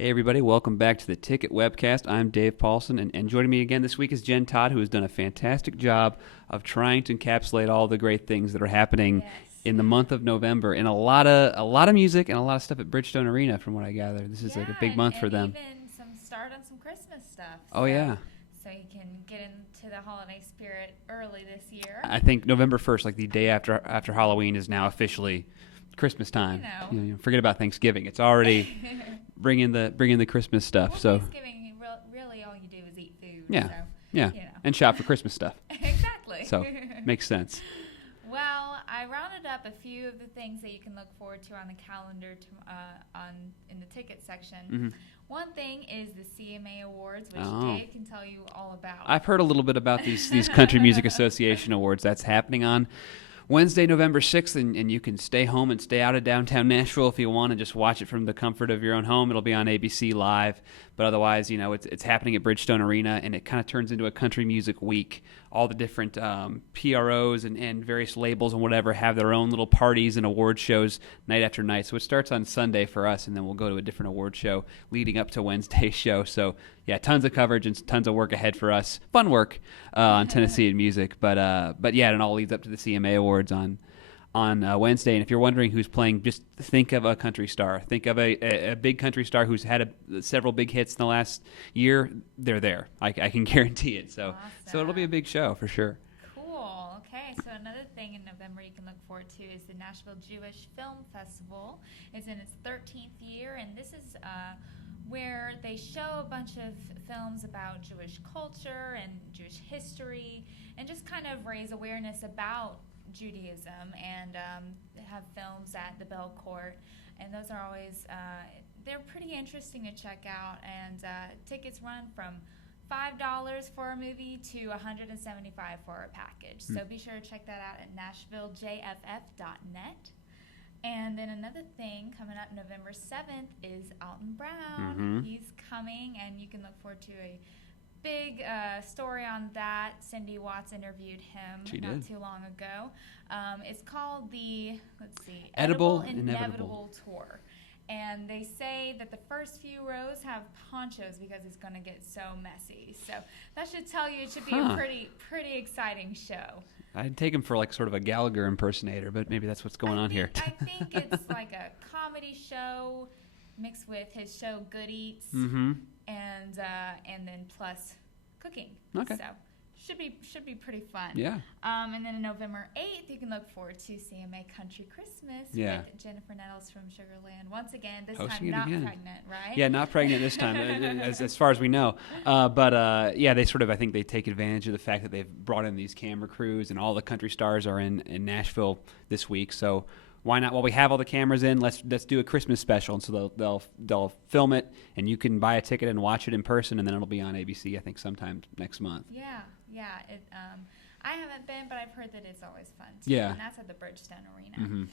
Hey everybody, welcome back to the Ticket Webcast. I'm Dave Paulson, and joining me again this week is Jen Todd, who has done a fantastic job of trying to encapsulate all the great things that are happening in the month of November, and a lot of music and a lot of stuff at Bridgestone Arena, from what I gather. This is like a big month for them. Even some start on some Christmas stuff. Oh yeah. So you can get into the holiday spirit early this year. I think November 1st, like the day after Halloween, is now officially Christmas time. You know, forget about Thanksgiving. It's already bringing the Christmas stuff. Well, so Thanksgiving, really all you do is eat food. Yeah, so, yeah, you know. And shop for Christmas stuff. Exactly. So makes sense. Well, I rounded up a few of the things that you can look forward to on the calendar in the ticket section. Mm-hmm. One thing is the CMA Awards, which Dave can tell you all about. I've heard a little bit about these Country Music Association Awards. That's happening on Wednesday, November 6th, and you can stay home and stay out of downtown Nashville if you want and just watch it from the comfort of your own home. It'll be on ABC Live, but otherwise, you know, it's happening at Bridgestone Arena, and it kind of turns into a country music week. All the different PROs and various labels and whatever have their own little parties and award shows night after night. So it starts on Sunday for us, and then we'll go to a different award show leading up to Wednesday's show. So yeah, tons of coverage and tons of work ahead for us. Fun work on Tennessean music, but yeah, it all leads up to the CMA Awards on Wednesday. And if you're wondering who's playing, just think of a country star. Think of a big country star who's had several big hits in the last year. They're there. I can guarantee it. So it'll be a big show for sure. Cool. Okay, so another thing in November you can look forward to is the Nashville Jewish Film Festival. It's in its 13th year, and this is where they show a bunch of films about Jewish culture and Jewish history and just kind of raise awareness about Judaism, and have films at the Bell Court, and those are always they're pretty interesting to check out, and tickets run from $5 for a movie to $175 for a package. So be sure to check that out at nashvillejff.net. And then another thing coming up November 7th is Alton Brown. Mm-hmm. He's coming, and you can look forward to a big story on that. Cindy Watts interviewed him not too long ago. It's called the, Edible Inevitable Tour. And they say that the first few rows have ponchos because it's going to get so messy. So that should tell you it should be a pretty exciting show. I'd take him for like sort of a Gallagher impersonator, but maybe that's what's going on here. I think it's like a comedy show mixed with his show Good Eats, mm-hmm. and then plus cooking. Okay. So should be pretty fun. Yeah. And then on November 8th, you can look forward to CMA Country Christmas with Jennifer Nettles from Sugarland. Once again, this Hosting time not again. Pregnant, right? Yeah, not pregnant this time, as far as we know. But yeah, they sort of, I think they take advantage of the fact that they've brought in these camera crews, and all the country stars are in Nashville this week. So why not? While we have all the cameras in, let's do a Christmas special. And so they'll film it, and you can buy a ticket and watch it in person, and then it'll be on ABC, I think, sometime next month. Yeah. I haven't been, but I've heard that it's always fun too. Yeah. And that's at the Bridgestone Arena. Mm-hmm.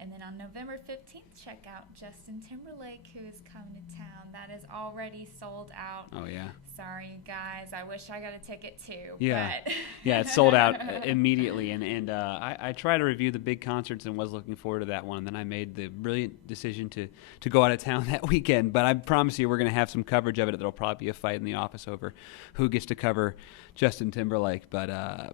And then on November 15th, check out Justin Timberlake, who is coming to town. That is already sold out. Oh, yeah. Sorry, you guys. I wish I got a ticket too. Yeah. But Yeah, it's sold out immediately. And I try to review the big concerts and was looking forward to that one. And then I made the brilliant decision to go out of town that weekend. But I promise you we're going to have some coverage of it. There'll probably be a fight in the office over who gets to cover Justin Timberlake. But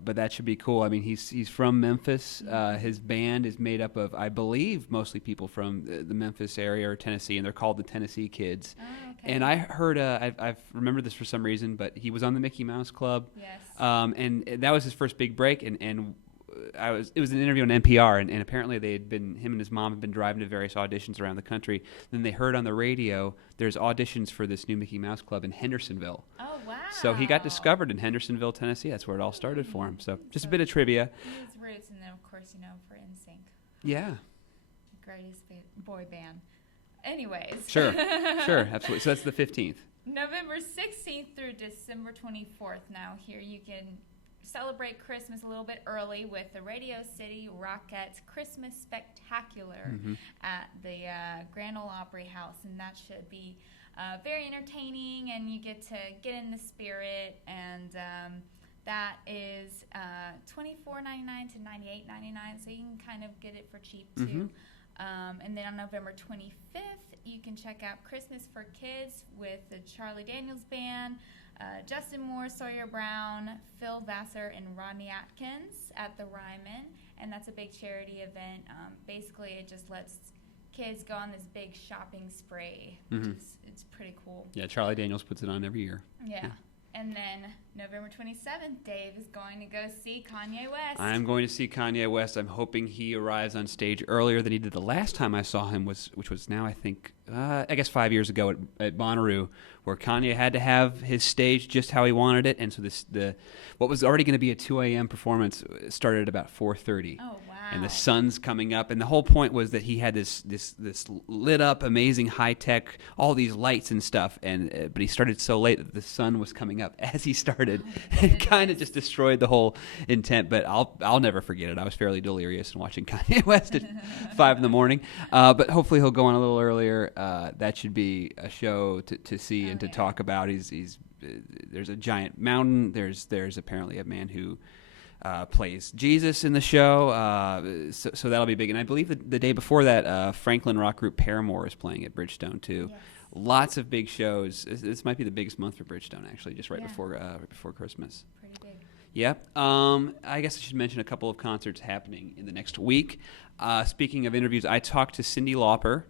that should be cool. I mean, he's from Memphis. His band is made up of, I believe, mostly people from the Memphis area or Tennessee, and they're called the Tennessee Kids. Oh, okay. And I heard, I've remembered this for some reason, but he was on the Mickey Mouse Club. Yes. And that was his first big break, and it was an interview on NPR, and apparently him and his mom had been driving to various auditions around the country. Then they heard on the radio there's auditions for this new Mickey Mouse Club in Hendersonville. Oh, wow. So he got discovered in Hendersonville, Tennessee. That's where it all started for him. So just a bit of trivia. His roots, and then, of course, for NSYNC. Yeah. Greatest boy band. Anyways. Sure, absolutely. So that's the 15th. November 16th through December 24th. Now here you can celebrate Christmas a little bit early with the Radio City Rockettes Christmas Spectacular at the Grand Ole Opry House, and that should be very entertaining, and you get to get in the spirit, and that is $24.99 to $98.99, so you can kind of get it for cheap too. And then on November 25th, you can check out Christmas for Kids with the Charlie Daniels Band, Justin Moore, Sawyer Brown, Phil Vassar, and Rodney Atkins at the Ryman. And that's a big charity event. Basically, it just lets kids go on this big shopping spree. It's pretty cool. Yeah, Charlie Daniels puts it on every year. Yeah. And then November 27th, Dave is going to go see Kanye West. I'm going to see Kanye West. I'm hoping he arrives on stage earlier than he did the last time I saw him, which was now, I think, 5 years ago at Bonnaroo, where Kanye had to have his stage just how he wanted it. And so what was already going to be a 2 a.m. performance started at about 4:30. Oh, wow. And the sun's coming up, and the whole point was that he had this lit up, amazing high tech, all these lights and stuff. And but he started so late that the sun was coming up as he started, and kind of just destroyed the whole intent. But I'll never forget it. I was fairly delirious in watching Kanye West at 5 a.m. But hopefully he'll go on a little earlier. That should be a show to see and to talk about. There's a giant mountain. There's apparently a man who plays Jesus in the show, so that'll be big. And I believe the day before that, Franklin rock group Paramore is playing at Bridgestone too. Yes. Lots of big shows. This might be the biggest month for Bridgestone, actually, just right before Christmas. Pretty big. Yep. I guess I should mention a couple of concerts happening in the next week. Speaking of interviews, I talked to Cyndi Lauper,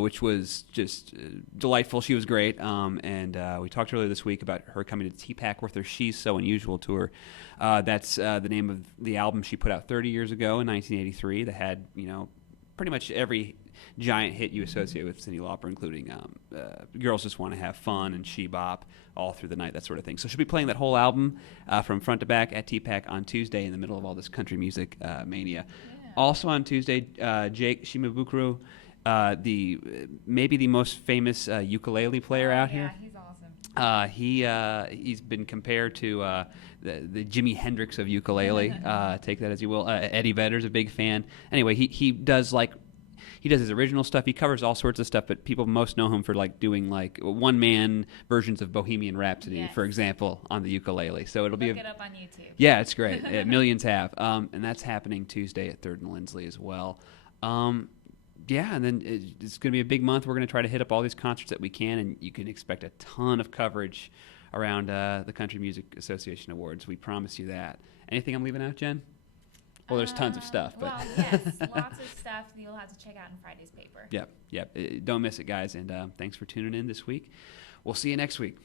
which was just delightful. She was great. And we talked earlier this week about her coming to TPAC with her She's So Unusual tour. That's the name of the album she put out 30 years ago in 1983 that had, pretty much every giant hit you associate with Cyndi Lauper, including Girls Just Want to Have Fun and She Bop, All Through the Night, that sort of thing. So she'll be playing that whole album from front to back at TPAC on Tuesday in the middle of all this country music mania. Yeah. Also on Tuesday, Jake Shimabukuro, maybe the most famous ukulele player out here. Yeah, he's awesome. He's been compared to the Jimi Hendrix of ukulele. Take that as you will. Eddie Vedder's a big fan. Anyway, he does his original stuff. He covers all sorts of stuff, but people most know him for doing one-man versions of Bohemian Rhapsody, for example, on the ukulele. So it'll Look it up on YouTube. Yeah, it's great. Millions have. And that's happening Tuesday at 3rd and Lindsley as well. Yeah, and then it's going to be a big month. We're going to try to hit up all these concerts that we can, and you can expect a ton of coverage around the Country Music Association Awards. We promise you that. Anything I'm leaving out, Jen? Well, there's tons of stuff. But well, yes, lots of stuff you'll have to check out in Friday's paper. Yep. Don't miss it, guys, and thanks for tuning in this week. We'll see you next week.